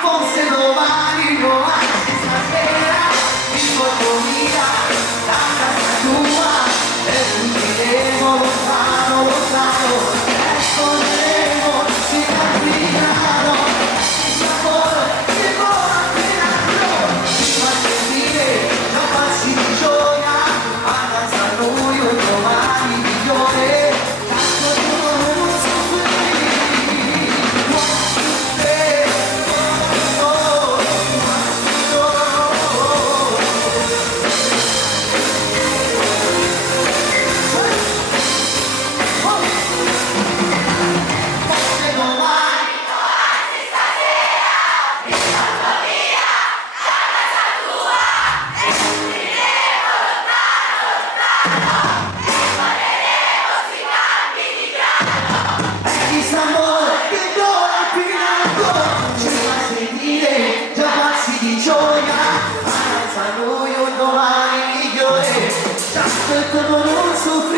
Forse domani lo anzi stasera mi porto via da casa tua e fuggiremo lontano, lontano e torneremo si camminano il amore che vola appena ci fa sentire da passi di gioia avanza a noi un domani migliore tanto tu non soffrire. Gioia, avanza a noi un domani migliore, tanto come non soffrire.